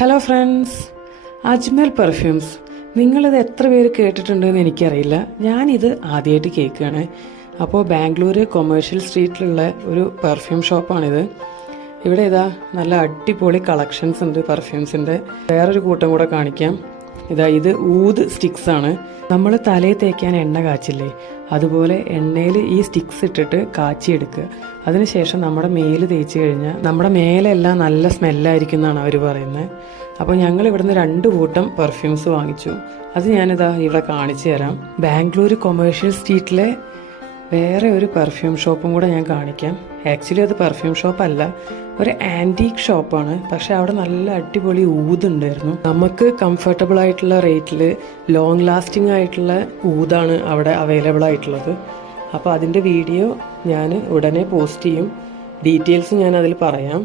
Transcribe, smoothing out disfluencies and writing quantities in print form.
Hello friends, Ajmal perfumes. നിങ്ങളിത് എത്ര പേര് കേട്ടിട്ടുണ്ടെന്ന് എനിക്കറിയില്ല. ഞാനിത് ആദ്യമായിട്ട് കേൾക്കുകയാണ്. അപ്പോൾ ബാംഗ്ലൂർ കൊമേഴ്ഷ്യൽ സ്ട്രീറ്റിലുള്ള ഒരു പെർഫ്യൂം ഷോപ്പാണിത്. ഇവിടെ ഇതാ നല്ല അടിപൊളി കളക്ഷൻസ് ഉണ്ട് പെർഫ്യൂംസിൻ്റെ. വേറൊരു കൂട്ടം കൂടെ കാണിക്കാം. ഇത് ഊത് സ്റ്റിക്സ് ആണ്. നമ്മൾ തലയിൽ തേക്കാൻ എണ്ണ കാച്ചില്ലേ, അതുപോലെ എണ്ണയിൽ ഈ സ്റ്റിക്സ് ഇട്ടിട്ട് കാച്ചിയെടുക്കുക. അതിനുശേഷം നമ്മുടെ മേല് തേച്ച് കഴിഞ്ഞാൽ നമ്മുടെ മേലെല്ലാം നല്ല സ്മെല്ലായിരിക്കും എന്നാണ് അവർ പറയുന്നത്. അപ്പോൾ ഞങ്ങൾ ഇവിടുന്ന് 2 കൂട്ടം പെർഫ്യൂംസ് വാങ്ങിച്ചു. അത് ഞാനിതാ ഇവിടെ കാണിച്ചു തരാം. ബാംഗ്ലൂർ കൊമേഴ്ഷ്യൽ സ്ട്രീറ്റിലെ വേറെ ഒരു പെർഫ്യൂം ഷോപ്പും കൂടെ ഞാൻ കാണിക്കാം. ആക്ച്വലി അത് പെർഫ്യൂം ഷോപ്പല്ല, ഒരു ആൻറ്റീക്ക് ഷോപ്പാണ്. പക്ഷെ അവിടെ നല്ല അടിപൊളി ഊതുണ്ടായിരുന്നു. നമുക്ക് കംഫർട്ടബിൾ ആയിട്ടുള്ള റേറ്റിൽ ലോങ് ലാസ്റ്റിംഗ് ആയിട്ടുള്ള ഊതാണ് അവിടെ അവൈലബിൾ ആയിട്ടുള്ളത്. അപ്പോൾ അതിൻ്റെ വീഡിയോ ഞാൻ ഉടനെ പോസ്റ്റ് ചെയ്യും. ഡീറ്റെയിൽസ് ഞാൻ അതിൽ പറയാം.